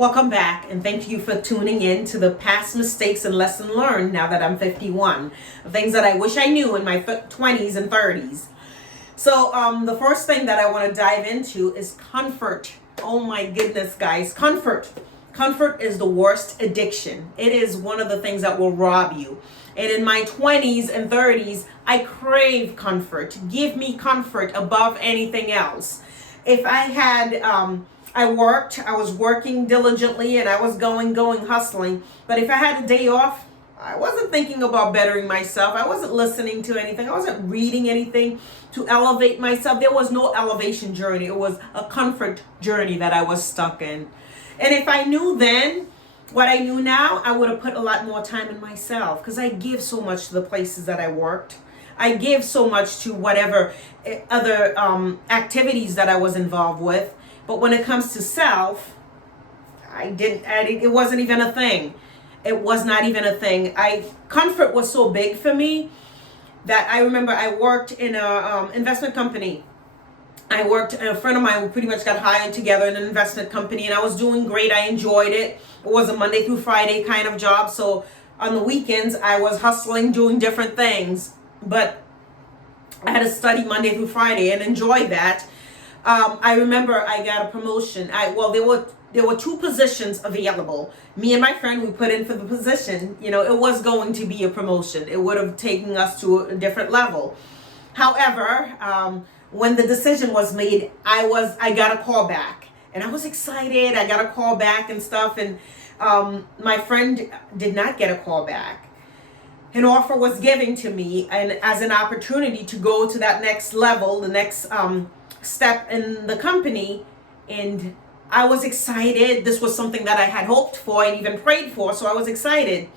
Welcome back, and thank you for tuning in to the past mistakes and lesson learned now that I'm 51. Things that I wish I knew in my 20s and 30s. So the first thing that I want to dive into is comfort. Oh my goodness, guys. Comfort. Comfort is the worst addiction. It is one of the things that will rob you. And in my 20s and 30s, I crave comfort. Give me comfort above anything else. If I had... I was working diligently, and I was going, hustling. But if I had a day off, I wasn't thinking about bettering myself. I wasn't listening to anything. I wasn't reading anything to elevate myself. There was no elevation journey. It was a comfort journey that I was stuck in. And if I knew then what I knew now, I would have put a lot more time in myself, because I give so much to the places that I worked. I give so much to whatever other activities that I was involved with. But when it comes to self, it wasn't even a thing. It was not even a thing. Comfort was so big for me that I remember I worked in a investment company. A friend of mine, we pretty much got hired together in an investment company, and I was doing great. I enjoyed it. It was a Monday through Friday kind of job. So on the weekends, I was hustling, doing different things. But I had to study Monday through Friday and enjoy that. I remember I got a promotion. There were two positions available. Me and my friend, we put in for the position. You know, it was going to be a promotion. It would have taken us to a different level. However, when the decision was made, I got a call back, and I was excited. I got a call back and stuff, and my friend did not get a call back. An offer was given to me, and as an opportunity to go to that next level, the next step in the company, and I was excited. This was something that I had hoped for and even prayed for, so I was excited.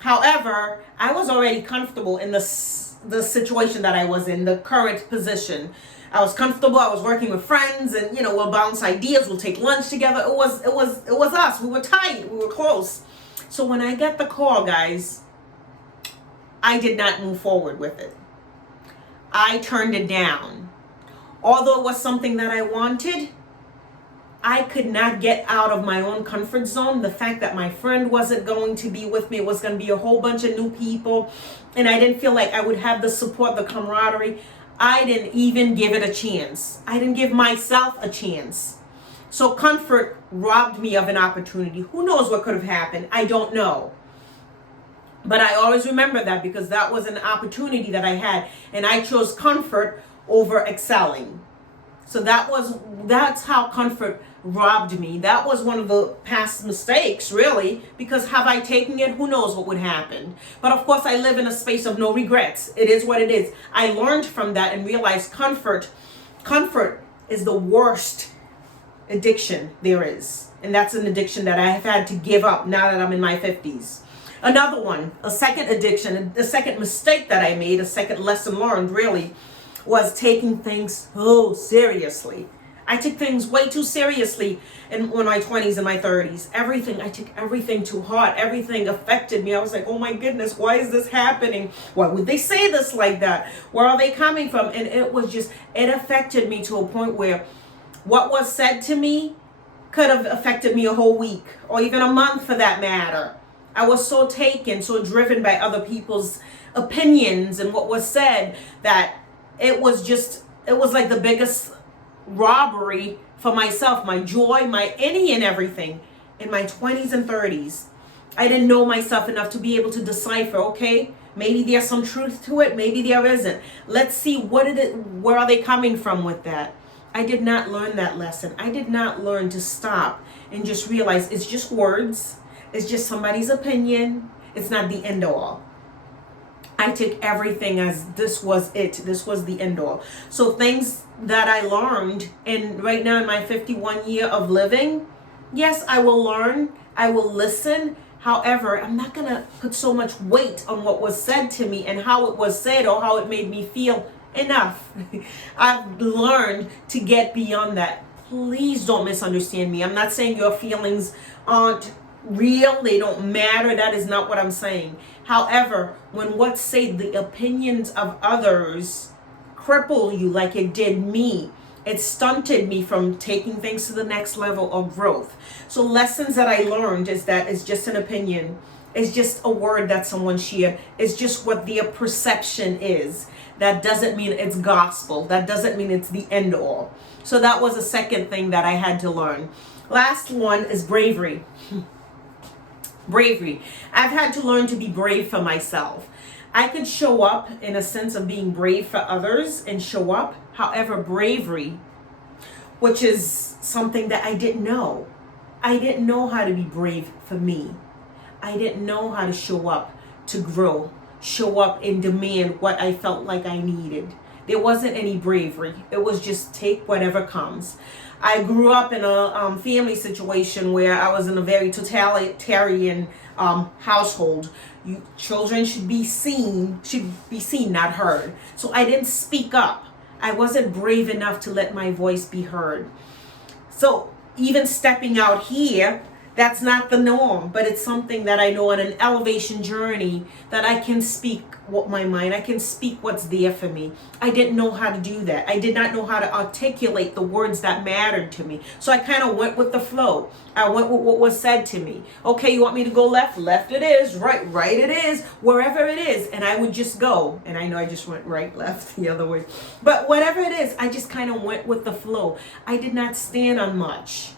However, I was already comfortable in the situation that I was in, the current position. I was comfortable. I was working with friends, and we'll bounce ideas, we'll take lunch together. It was us. We were tight. We were close. So when I got the call, guys, I did not move forward with it. I turned it down. Although it was something that I wanted, I could not get out of my own comfort zone. The fact that my friend wasn't going to be with me, it was going to be a whole bunch of new people, and I didn't feel like I would have the support, the camaraderie. I didn't even give it a chance. I didn't give myself a chance. So comfort robbed me of an opportunity. Who knows what could have happened? I don't know. But I always remember that, because that was an opportunity that I had, and I chose comfort over excelling. So that's how comfort robbed me. That was one of the past mistakes, really, because have I taken it, who knows what would happen. But of course, I live in a space of no regrets. It is what it is. I learned from that and realized comfort is the worst addiction there is, and that's an addiction that I have had to give up now that I'm in my 50s. Another one, a second addiction, a second mistake that I made, a second lesson learned, really, was taking things so seriously. I took things way too seriously in my 20s and my 30s. I took everything too hard. Everything affected me. I was like, oh my goodness, why is this happening? Why would they say this like that? Where are they coming from? And it affected me to a point where what was said to me could have affected me a whole week, or even a month for that matter. I was so taken, so driven by other people's opinions and what was said, that it was like the biggest robbery for myself, my joy, my any and everything in my 20s and 30s. I didn't know myself enough to be able to decipher, okay, maybe there's some truth to it, maybe there isn't. Let's see where are they coming from with that. I did not learn that lesson. I did not learn to stop and just realize it's just words. It's just somebody's opinion. It's not the end all. I took everything as this was it. This was the end all. So things that I learned, and right now in my 51 year of living, yes, I will learn. I will listen. However, I'm not going to put so much weight on what was said to me and how it was said or how it made me feel. Enough. I've learned to get beyond that. Please don't misunderstand me. I'm not saying your feelings aren't real, they don't matter. That is not what I'm saying. However, when what's said, the opinions of others cripple you like it did me, It stunted me from taking things to the next level of growth. So lessons that I learned is that it's just an opinion. It's just a word that someone shared. It's just what their perception is. That doesn't mean it's gospel. That doesn't mean it's the end all. So that was a second thing that I had to learn. Last one is bravery. Bravery. I've had to learn to be brave for myself. I could show up in a sense of being brave for others and show up. However, bravery, which is something that I didn't know. I didn't know how to be brave for me. I didn't know how to show up, to grow, show up and demand what I felt like I needed. There wasn't any bravery. It was just take whatever comes. I grew up in a family situation where I was in a very totalitarian household. Children should be seen, not heard. So I didn't speak up. I wasn't brave enough to let my voice be heard. So even stepping out here, that's not the norm, but it's something that I know on an elevation journey that I can speak what my mind, I can speak what's there for me. I didn't know how to do that. I did not know how to articulate the words that mattered to me. So I kind of went with the flow. I went with what was said to me. Okay, you want me to go left? Left it is. Right, right it is. Wherever it is. And I would just go. And I know I just went right, left, the other way. But whatever it is, I just kind of went with the flow. I did not stand on much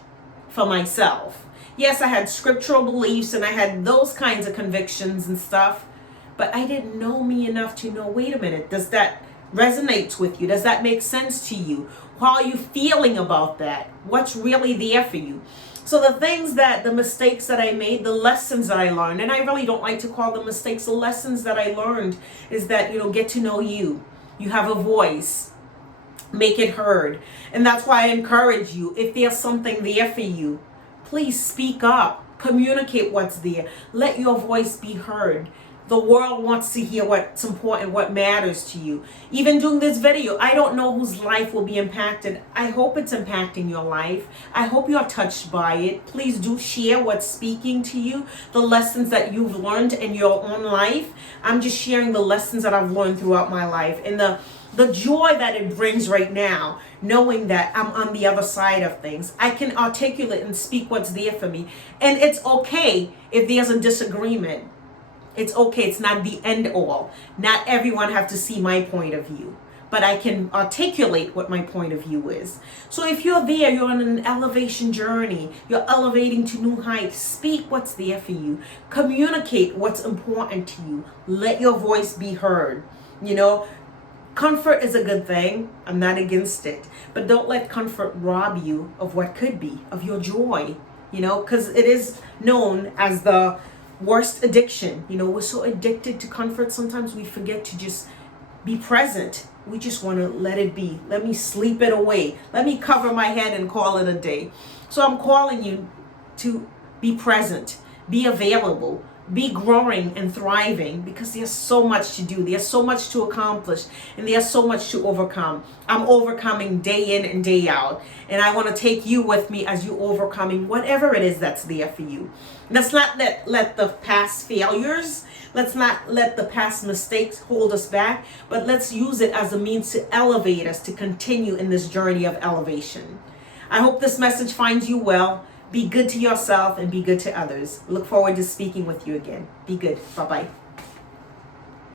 for myself. Yes, I had scriptural beliefs and I had those kinds of convictions and stuff, but I didn't know me enough to know, wait a minute, does that resonate with you? Does that make sense to you? How are you feeling about that? What's really there for you? So the mistakes that I made, the lessons that I learned, and I really don't like to call them mistakes, the lessons that I learned is that, get to know you. You have a voice. Make it heard. And that's why I encourage you, if there's something there for you, please speak up, communicate what's there, let your voice be heard. The world wants to hear what's important, what matters to you. Even doing this video, I don't know whose life will be impacted. I hope it's impacting your life. I hope you're touched by it. Please do share what's speaking to you, the lessons that you've learned in your own life. I'm just sharing the lessons that I've learned throughout my life and the joy that it brings right now, knowing that I'm on the other side of things. I can articulate and speak what's there for me. And it's okay if there's a disagreement. It's okay. It's not the end all. Not everyone have to see my point of view, but I can articulate what my point of view is. So if you're there, you're on an elevation journey, you're elevating to new heights, speak what's there for you. Communicate what's important to you. Let your voice be heard. Comfort is a good thing. I'm not against it. But don't let comfort rob you of what could be, of your joy, because it is known as the worst addiction. We're so addicted to comfort. Sometimes we forget to just be present. We just want to let it be. Let me sleep it away. Let me cover my head and call it a day. So I'm calling you to be present, be available, be growing and thriving, because there's so much to do. There's so much to accomplish and there's so much to overcome. I'm overcoming day in and day out. And I want to take you with me as you overcoming whatever it is that's there for you. Let's not let the past failures, let's not let the past mistakes hold us back, but let's use it as a means to elevate us, to continue in this journey of elevation. I hope this message finds you well. Be good to yourself and be good to others. Look forward to speaking with you again. Be good. Bye-bye.